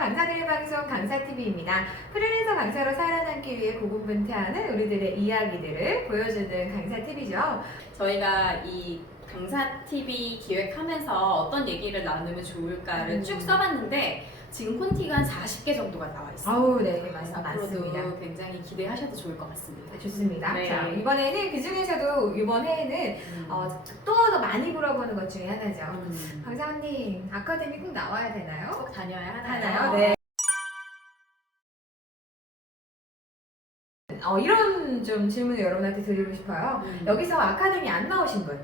강사들의 방송 강사TV입니다. 프리랜서 강사로 살아남기 위해 고군분투하는 우리들의 이야기들을 보여주는 강사TV죠. 저희가 이 강사TV 기획하면서 어떤 얘기를 나누면 좋을까를 쭉 써봤는데 지금 콘티가 한 40개 정도가 나와 있어요. 아우, 네, 맞습니다. 앞으로도 굉장히 기대하셔도 좋을 것 같습니다. 좋습니다. 네. 자, 이번에는 그 중에서도 이번 해에는 또 더 많이 물어보는 것 중에 하나죠. 강사님, 아카데미 꼭 나와야 되나요? 꼭 다녀야 하나요? 네. 이런 좀 질문을 여러분한테 드리고 싶어요. 여기서 아카데미 안 나오신 분.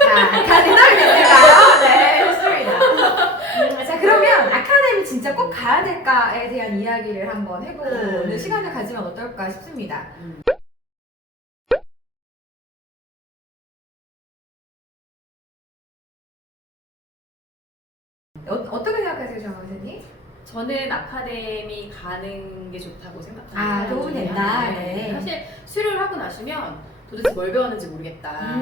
자, 아카데미 있을까요? 네, 좋습니다. 자, 그러면 아카데미 진짜 꼭 가야 될까에 대한 이야기를 한번 해보는 시간을 가지면 어떨까 싶습니다. 어떻게 생각하세요, 정 강사님? 저는 아카데미 가는 게 좋다고 생각합니다. 도움이 된다. 네. 사실 수료를 하고 나시면 도대체 뭘 배웠는지 모르겠다.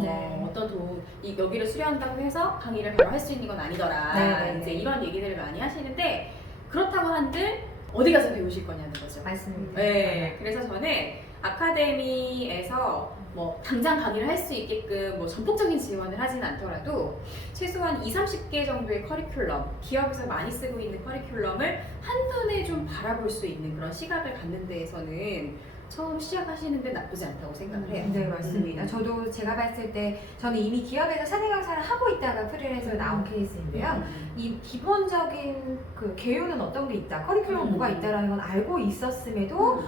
네. 어떤 여기를 수료한다고 해서 강의를 바로 할 수 있는 건 아니더라. 네. 이제 이런 얘기들을 많이 하시는데 그렇다고 한들 어디 가서 배우실 거냐는 거죠. 맞습니다. 네. 그래서 저는 아카데미에서 뭐 당장 강의를 할 수 있게끔 뭐 전폭적인 지원을 하진 않더라도 최소한 20-30개 정도의 커리큘럼, 기업에서 많이 쓰고 있는 커리큘럼을 한눈에 좀 바라볼 수 있는 그런 시각을 갖는 데에서는 처음 시작하시는데 나쁘지 않다고 생각을 해요. 네, 맞습니다. 저도 제가 봤을 때 저는 이미 기업에서 사내 강사를 하고 있다가 프리랜서로 나온 케이스인데요. 이 기본적인 그 개요는 어떤 게 있다, 커리큘럼 뭐가 있다라는 건 알고 있었음에도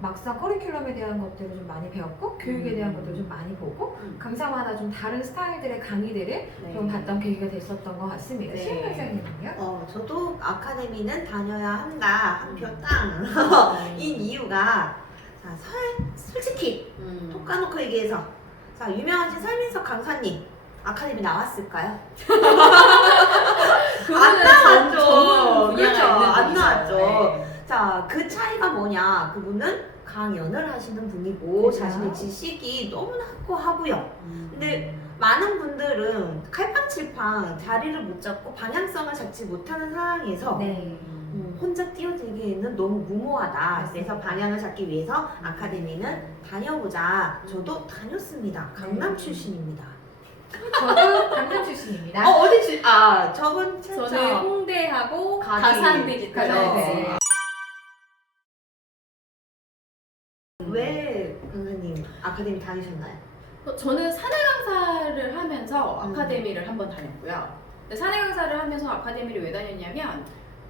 막상 커리큘럼에 대한 것들을 좀 많이 배웠고 교육에 대한 것들을 좀 많이 보고 강사마다 좀 다른 스타일들의 강의들을 좀 봤던 계기가 됐었던 것 같습니다. 네. 시은 강사님은요? 저도 아카데미는 다녀야 한다, 한 표 땅. 인 이유가, 자, 솔직히, 톡 까놓고 얘기해서, 자, 유명하신 설민석 강사님, 아카데미 나왔을까요? 안 나왔죠. 그렇죠. 안 나왔죠. 자, 그 차이가 뭐냐. 그분은 강연을 하시는 분이고, 그렇죠. 자신의 지식이 너무나 확고하고요. 근데 많은 분들은 칼빵칠빵 자리를 못 잡고 방향성을 잡지 못하는 상황에서 네. 혼자 뛰어들기에는 너무 무모하다. 맞습니다. 그래서 방향을 잡기 위해서 아카데미는 다녀보자. 저도 다녔습니다. 강남 출신입니다. 저도 강남 출신입니다. 어디 저분 저는 홍대하고 가기. 가산 디지털. 네. 왜 강사님 아카데미 다니셨나요? 저는 사내 강사를 하면서 아카데미를 한번 다녔고요. 근데 사내 강사를 하면서 아카데미를 왜 다녔냐면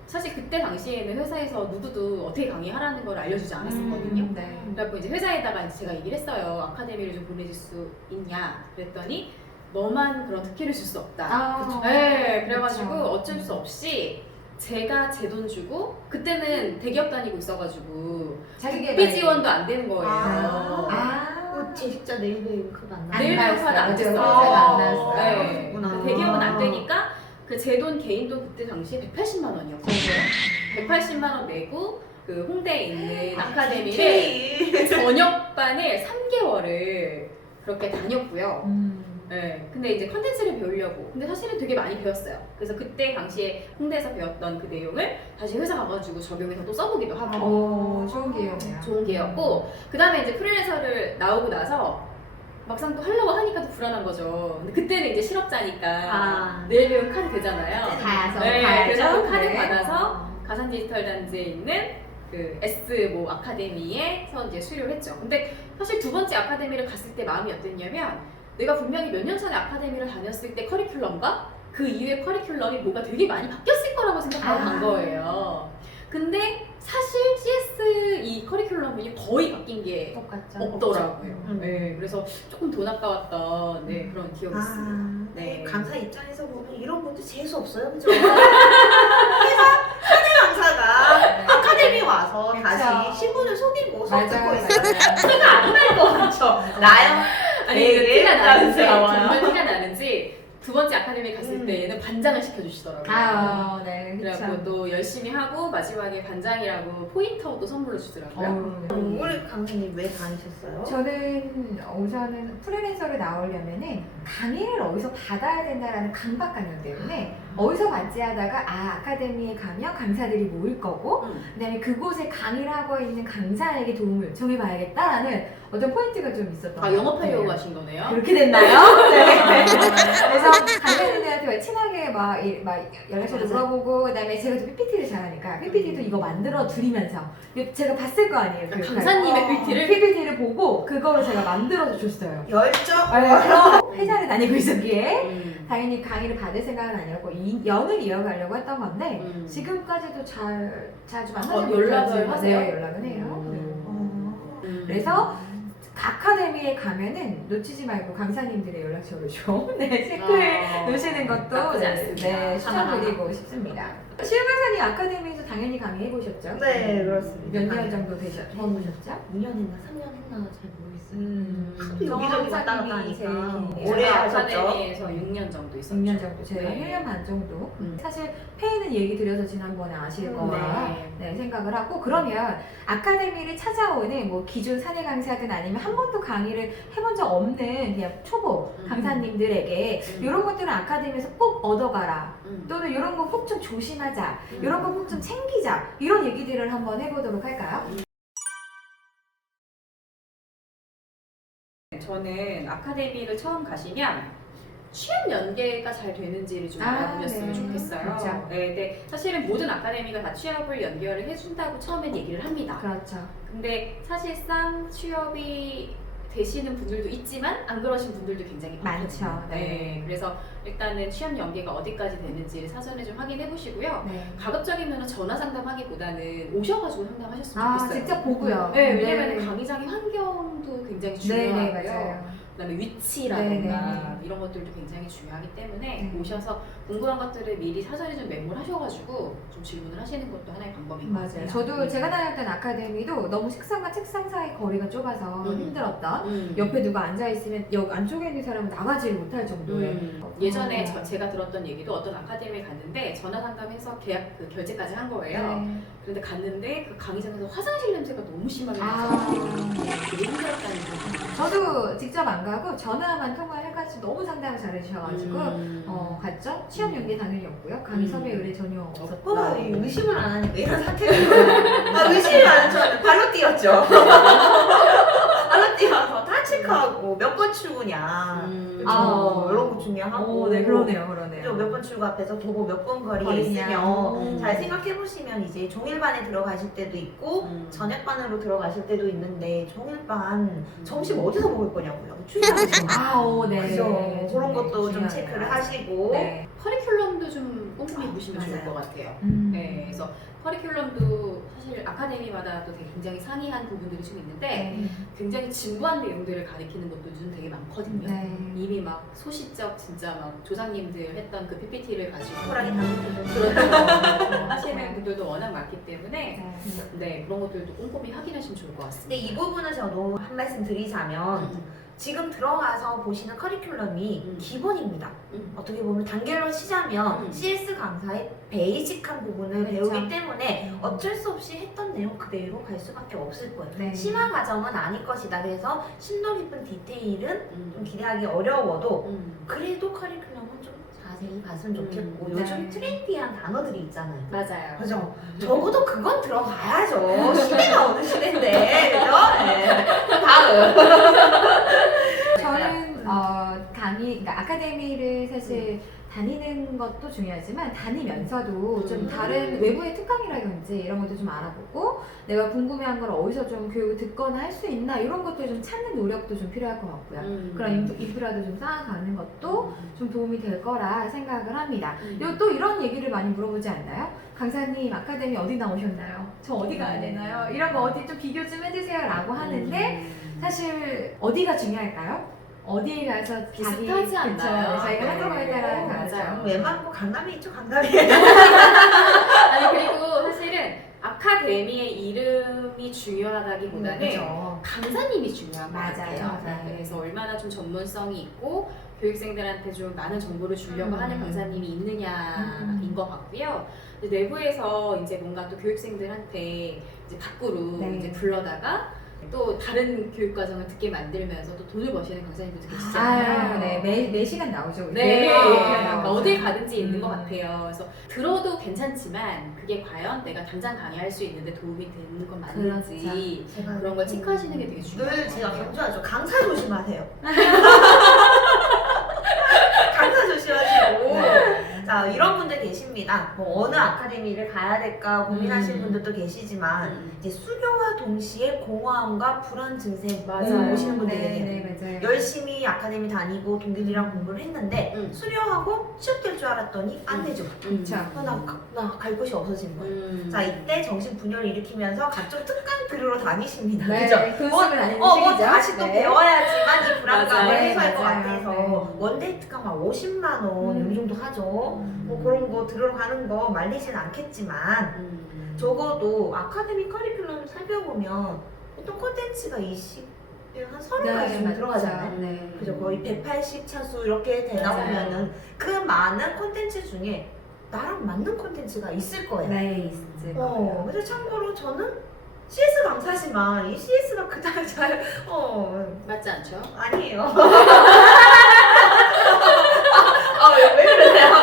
사실 그때 당시에는 회사에서 누구도 어떻게 강의하라는 걸 알려주지 않았었거든요. 네. 그래갖고 이제 회사에다가 이제 제가 얘기를 했어요. 아카데미를 좀 보내줄 수 있냐? 그랬더니 너만 그런 특혜를 줄 수 없다. 네, 그래가지고 그쵸. 어쩔 수 없이 제가 제 돈 주고 그때는 대기업 다니고 있어가지고 국비 지원도 안 되는 거예요. 재직자 네이버 카드 안 나와요? 네이버 카드 안 맞아요. 됐어요. 안 나왔어요. 네. 그렇구나. 대기업은 안 되니까 그 제 돈 개인 돈 그때 당시에 180만 원이었거든요. 180만 원 내고 그 홍대에 있는 아카데미를 저녁반을 3개월을 그렇게 다녔고요. 네, 근데 이제 컨텐츠를 배우려고. 근데 사실은 되게 많이 배웠어요. 그래서 그때 당시에 홍대에서 배웠던 그 내용을 다시 회사 가가지고 적용해서 또 써보기도 하고. 좋은 기회네요. 좋은 기회였고, 그 다음에 이제 프리랜서를 나오고 나서 막상 또 하려고 하니까 또 불안한 거죠. 근데 그때는 이제 실업자니까 내일 배운 카드 되잖아요. 가야죠. 네, 그래서 그 카드 네. 받아서 가산 디지털 단지에 있는 그 S 뭐 아카데미에서 이제 수료를 했죠. 근데 사실 두 번째 아카데미를 갔을 때 마음이 어땠냐면 내가 분명히 몇 년 전에 아카데미를 다녔을 때 커리큘럼과 그 이후의 커리큘럼이 뭐가 되게 많이 바뀌었을 거라고 생각하고 간 거예요. 근데 사실 CS 이 커리큘럼이 거의 바뀐 게 똑같죠. 없더라고요. 네, 그래서 조금 돈 아까웠던 그런 기억이 있습니다. 네. 강사 입장에서 보면 이런 것도 재수 없어요, 그죠? 회사 사내 강사가 아카데미 와서 그쵸. 다시 신분을 속이고 수업 듣고 맞아요. 있어요. 티가 안 날 것 같죠? 나요? 아니 네, 그 티가 나는지 나와요. 정말 티가 나는지 두 번째 아카데미 갔을 때에는 반장을 시켜주시더라고요. 네, 그래갖고 또 열심히 하고 마지막에 반장이라고 포인터도 선물로 주더라고요. 우리 강사님 왜 다니셨어요? 저는 우선은 프리랜서를 나오려면은 강의를 어디서 받아야 된다라는 강박관념 때문에 어디서 봤지 하다가 아카데미에 가면 강사들이 모일 거고 그다음에 그곳에 강의를 하고 있는 강사에게 도움을 요청해 봐야겠다라는 어떤 포인트가 좀 있었던 것 같아요. 영업하려고 하신 거네요. 그렇게 됐나요? 네. 그래서 강사님들한테 친하게 막 연락처도 물어보고 그다음에 제가 또 PPT를 잘하니까 PPT도 이거 만들어 드리면서 제가 봤을 거 아니에요. 그 강사님의 PPT를 보고 그거를 제가 만들어서 줬어요. 열정. 그래서 회사를 다니고 있었기에 당연히 강의를 받을 생각은 아니었고 연을 이어가려고 했던 건데 지금까지도 자주 만나서 연락을 하세요? 네, 연락은 해요. 그래서 아카데미에 가면은 놓치지 말고 강사님들의 연락처를 좀 체크해 놓으시는 것도 나쁘지 않습니다. 추천드리고 싶습니다. 시우 강사님 아카데미에서 당연히 강의해 보셨죠? 네, 그렇습니다. 몇 년 정도 해보셨죠? 2년 했나 3년 했나 잘 모르겠어요. 저 여기저기 왔다 갔다 강사님이 제일 하니까 긴 오래 제가 하셨죠? 아카데미에서 6년 정도 있었죠. 6년 정도, 제가 네. 1년 반 정도. 음. 사실 페이는 얘기 드려서 지난번에 아실 거라 네. 생각을 하고, 그러면 아카데미를 찾아오는 뭐 기존 사내 강사든 아니면 한 번도 강의를 해본 적 없는 그냥 초보 강사님들에게 이런 것들은 아카데미에서 꼭 얻어가라. 또는 이런 거 꼭 좀 조심하자. 이런 거 꼭 좀 챙기자. 이런 얘기들을 한번 해보도록 할까요? 저는 아카데미를 처음 가시면 취업 연계가 잘 되는지를 좀 알아보셨으면 네. 좋겠어요. 그렇죠. 네, 근데 사실은 모든 아카데미가 다 취업을 연결을 해준다고 처음엔 얘기를 합니다. 그렇죠. 근데 사실상 취업이 되시는 분들도 있지만 안 그러신 분들도 굉장히 많거든요. 많죠. 네. 그래서 일단은 취업 연계가 어디까지 되는지를 사전에 좀 확인해 보시고요. 네. 가급적이면 전화 상담하기보다는 오셔가지고 상담하셨으면 아, 좋겠어요. 직접 보고요. 네, 왜냐면 강의장의 환경도 굉장히 중요하고요. 네, 맞아요. 그다음에 위치라든가 네. 이런 것들도 굉장히 중요하기 때문에 네. 오셔서 궁금한 것들을 미리 사전에 좀 메모를 하셔가지고 좀 질문을 하시는 것도 하나의 방법인 것 같아요. 맞아요. 저도 제가 다녔던 아카데미도 너무 책상과 책상 사이 거리가 좁아서 힘들었던, 옆에 누가 앉아있으면 여기 안쪽에 있는 사람은 나가지를 못할 정도의 예전에 제가 들었던 얘기도 어떤 아카데미에 갔는데 전화 상담해서 계약 그 결제까지 한 거예요. 네. 그런데 갔는데 그 강의장에서 화장실 냄새가 너무 심하게 아. 나서 되게 힘들었다는 거. 저도 직접 안 가고 전화만 통화해가지고 너무 상담을 잘해주셔가지고 갔죠. 취업 연계 당연히 없고요. 강의 섭외 의뢰 전혀 없었고. 이 의심을 안 하니까 이런 사태가 의심이 많은 저는 발로 뛰었죠. 발로 뛰어서 다 체크하고 몇 번 출구냐. 이런 거 중요하고. 네, 그러네요. 몇 번 출구 앞에서 도보 몇 분 거리에 거리냐. 있으면 잘 생각해 보시면 이제 종일반에 들어가실 때도 있고 저녁반으로 들어가실 때도 있는데 종일반 점심 어디서 먹을 거냐고요. 출퇴근하시면. 네. 그죠. 그런 것도 좀 중요하네요. 체크를 하시고. 네. 커리큘럼도 좀 꼼꼼히 보시면 좋을 맞아요. 것 같아요. 음. 네, 그래서 커리큘럼도 사실 아카데미마다 또 되게 굉장히 상이한 부분들이 좀 있는데 네. 굉장히 진부한 내용들을 가리키는 것도 요즘 되게 많거든요. 네. 이미 막 소시적 진짜 막 조상님들 했던 그 PPT를 가지고 호랑이 당근 그렇죠. 하시는 분들도 워낙 많기 때문에 네. 네, 그런 것들도 꼼꼼히 확인하시면 좋을 것 근데 같습니다. 이 부분은 저도 한 말씀 드리자면 지금 들어가서 보시는 커리큘럼이 기본입니다. 어떻게 보면 단계로 치자면 CS 강사의 베이직한 부분을 그렇죠. 배우기 때문에 어쩔 수 없이 했던 내용 그대로 갈 수밖에 없을 거예요. 네. 심화 과정은 아닐 것이다. 그래서 심도 깊은 디테일은 좀 기대하기 어려워도 그래도 커리큘럼은 좀 자세히 봤으면 좋겠고 네. 요즘 트렌디한 단어들이 있잖아요. 맞아요. 그죠? 적어도 그건 들어가야죠. 시대가 어느 시대인데, 그죠? 네. 다음. 저는 그러니까 아카데미를 사실 다니는 것도 중요하지만 다니면서도 좀 다른 외부의 특강이라든지 이런 것도 좀 알아보고 내가 궁금해한 걸 어디서 좀 교육을 듣거나 할 수 있나 이런 것들 좀 찾는 노력도 좀 필요할 것 같고요. 그런 인프라도 좀 쌓아가는 것도 좀 도움이 될 거라 생각을 합니다. 또 이런 얘기를 많이 물어보지 않나요? 강사님 아카데미 어디 나오셨나요? 저 어디 가야 되나요? 이런 거 어디 좀 비교 좀 해주세요 라고 하는데 사실 어디가 중요할까요? 어디에 가서 비슷하지 않나요? 자기가 할 거에 따라 다르죠. 맞아요. 웬만한 거 강남에 있죠, 강남에. 아니 그리고 사실은 아카데미의 이름이 중요하다기보다는 그죠. 강사님이 중요한 것 맞아요. 같아요. 네. 그래서 얼마나 좀 전문성이 있고 교육생들한테 좀 많은 정보를 주려고 하는 강사님이 있느냐인 것 같고요. 내부에서 이제 뭔가 또 교육생들한테 이제 밖으로 네. 이제 불러다가 또 다른 교육과정을 듣게 만들면서 또 돈을 버시는 강사님들도 계시잖아요. 네, 매 시간 나오죠. 네, 나오죠. 어딜 가든지 있는 것 같아요. 그래서 들어도 괜찮지만 그게 과연 내가 당장 강의할 수 있는데 도움이 되는 건 맞는지 제가 그런 걸 체크하시는 게 되게 중요해요. 늘 제가 강조하죠. 강사 조심하세요. 강사 조심하시고. 자, 이런 분들 계십니다. 뭐 어느 아카데미를 가야 될까 고민하시는 분들도 계시지만 이제 수료와 동시에 공허함과 불안 증세 맞아요. 오시는 분들이 계세요. 네, 맞아요. 열심히 아카데미 다니고 동기들이랑 공부를 했는데 수료하고 취업될 줄 알았더니 안 되죠. 그렇죠. 나 갈 곳이 없어진 거예요. 자, 자, 이때 정신 분열을 일으키면서 각종 특강 들으러 다니십니다. 네, 그죠? 돈 뭐, 쓰면 아니는 뭐 시기죠. 다시 또 네. 배워야지만 이 불안감을 맞아요. 해소할 것 맞아요. 같아서 네. 원데이 특강 막 50만 원 이 정도 하죠. 뭐 그런 거 들으러 가는 거 말리진 않겠지만 적어도 아카데미 커리큘럼 살펴보면 보통 콘텐츠가 20한 30가지 정도 들어가잖아요. 네. 그죠? 거의 180 차수 이렇게 되다 맞아요. 보면은 그 많은 콘텐츠 중에 나랑 맞는 콘텐츠가 있을 거예요. 네, 있을 거예요. 그래서 참고로 저는 CS 강사지만 이 CS가 그닥 잘 맞지 않죠? 아니에요. 왜 그러세요?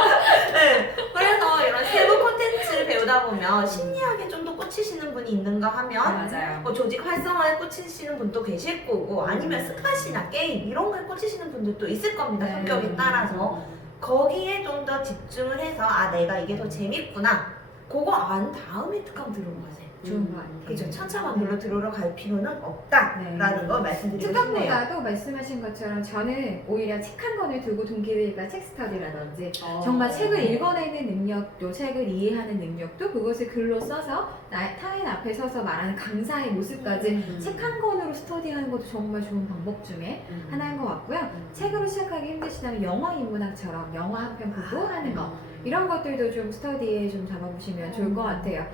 네. 그래서 이런 세부 콘텐츠를 배우다 보면 심리학에 좀 더 꽂히시는 분이 있는가 하면 맞아요. 뭐 조직 활성화에 꽂히시는 분도 계실 거고 아니면 스팟이나 게임 이런 거에 꽂히시는 분들도 있을 겁니다. 네. 성격에 따라서 거기에 좀 더 집중을 해서 내가 이게 더 재밌구나 그거 안 다음에 특강 들으러 가세요. 좋은 것 같아요. 그죠? 천차만별로 들으러 갈 필요는 없다라는 거 말씀드리고 싶네요. 특강보다도 말씀하신 것처럼 저는 오히려 책 한 권을 두고 동기들과 책 스터디라든지 정말 책을 읽어내는 능력도 책을 이해하는 능력도 그것을 글로 써서 타인 앞에 서서 말하는 강사의 모습까지 책 한 권으로 스터디하는 것도 정말 좋은 방법 중에 하나인 것 같고요. 책으로 시작하기 힘드시다면 영어 인문학처럼 영어 한 편 보고 하는 거 이런 것들도 좀 스터디에 좀 잡아보시면 좋을 것 같아요.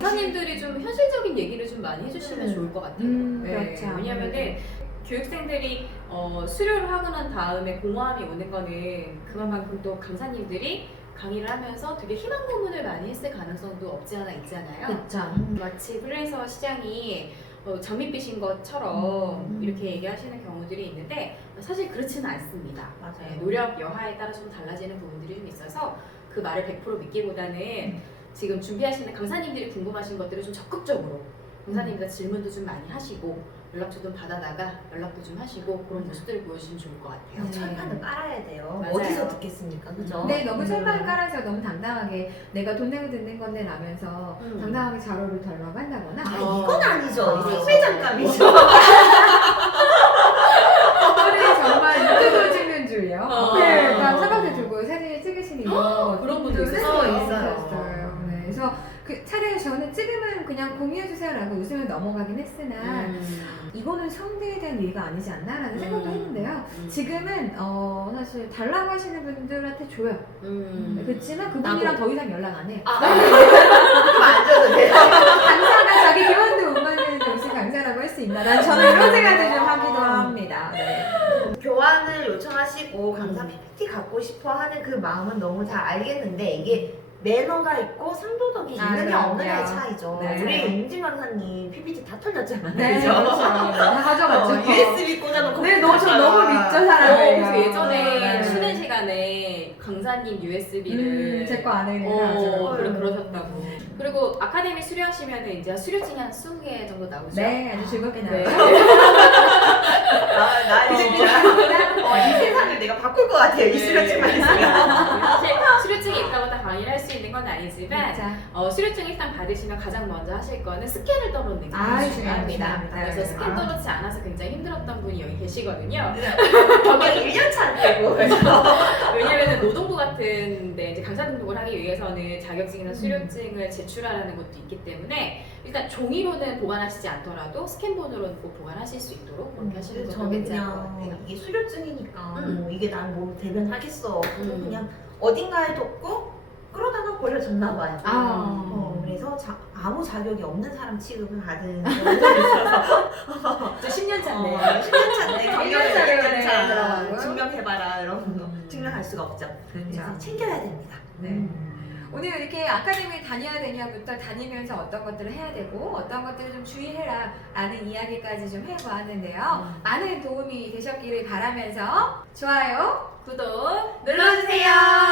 강사님들이 좀 현실적인 얘기를 좀 많이 해주시면 좋을 것 같아요. 그렇죠. 왜냐면은 교육생들이 수료를 하고 난 다음에 공허함이 오는 거는 그만큼 또 강사님들이 강의를 하면서 되게 희망 고문을 많이 했을 가능성도 없지 않아 있잖아요. 그렇죠. 마치 프리랜서 시장이 장밋빛인 것처럼 이렇게 얘기하시는 경우들이 있는데 사실 그렇지는 않습니다. 맞아요. 노력 여하에 따라 좀 달라지는 부분들이 좀 있어서 그 말을 100% 믿기보다는 지금 준비하시는 강사님들이 궁금하신 것들을 좀 적극적으로 강사님들 질문도 좀 많이 하시고 연락처 좀 받아다가 연락도 좀 하시고 그런 모습들을 보여주시면 좋을 것 같아요. 네. 철판을 깔아야 돼요. 맞아요. 어디서 듣겠습니까? 그죠? 네, 너무 철판을 깔아서 너무 당당하게 내가 돈 내고 듣는 건데 라면서 당당하게 자료를 달라고 한다거나 이건 아니죠. 그렇죠. 생매장감이죠. 또는 정말 유튜브 찍는줄이요. 어. 네, 그냥 사각을 들고 사진을 찍으시는 이런 그런 분도 있어요. 네, 그래서 그 차라리 저는 찍으면 그냥 공유해주세요라고 웃으면 넘어가긴 했으나 이거는 성대에 대한 예의가 아니지 않나라는 생각도 했는데요. 지금은 사실 달라고 하시는 분들한테 줘요. 그렇지만 그분이랑 더 이상 연락 안 해요. 그럼 안 줘도 돼요. 강사가 자기 교환도 못 받는 정신 강사라고 할 수 있나? 난 저는 이런 생각을 좀 하기도 합니다. 네. 교환을 요청하시고 강사 PPT 갖고 싶어 하는 그 마음은 너무 잘 알겠는데 이게 매너가 있고 상도덕이 있느냐 없느냐의 차이죠. 네. 우리 임진 강사님 PPT 다 털렸잖아요. 네, 그죠? 그렇죠. 다 가져갔죠. USB 꽂아놓고 네, 저 너무 믿죠, 사람을. 그래서 예전에 네. 쉬는 시간에 강사님 USB를 제 거 안에 그러셨다고. 그리고 아카데미 수료하시면 이제 수료증이 한 20개 정도 나오죠. 네, 아주 즐겁게 네. 나와요. 나 진짜 이 세상을 내가 바꿀 것 같아요. 이 수료증만 있으면. 사실 수료증이 있다고 다 강의를 할 수 있는 건 아니지만 자, 수료증 일단 받으시면 가장 먼저 하실 거는 스캔을 떨어내는 게 중요합니다. 그래서 스캔 떨어지지 않아서 굉장히 힘들었던 분이 여기 계시거든요. 경력 1년 차인데고. 왜냐하면 노동부 같은데 이제 강사 등록을 하기 위해서는 자격증이나 수료증을 제출하라는 것도 있기 때문에 일단 종이로는 보관하시지 않더라도 스캔본으로는 꼭 보관하실 수 있도록 그렇게 하시는 것도 저는 괜찮을 것 그냥 같아요. 이게 수료증이니까 뭐 이게 난 뭐 대변하겠어. 그냥 어딘가에 뒀고 그러다가 버려졌나 봐요. 그래서 아무 자격이 없는 사람 취급을 받은 경우가 있어서 저 10년 차인데 10년 차인데 경력을 1년 차 들어가고요. 증명해봐라 이런 거 증명할 수가 없죠. 그래서 챙겨야 됩니다. 네. 오늘 이렇게 아카데미 다녀야 되냐부터 다니면서 어떤 것들을 해야 되고 어떤 것들을 좀 주의해라 라는 이야기까지 좀 해보았는데요. 많은 도움이 되셨기를 바라면서 좋아요, 구독 눌러주세요.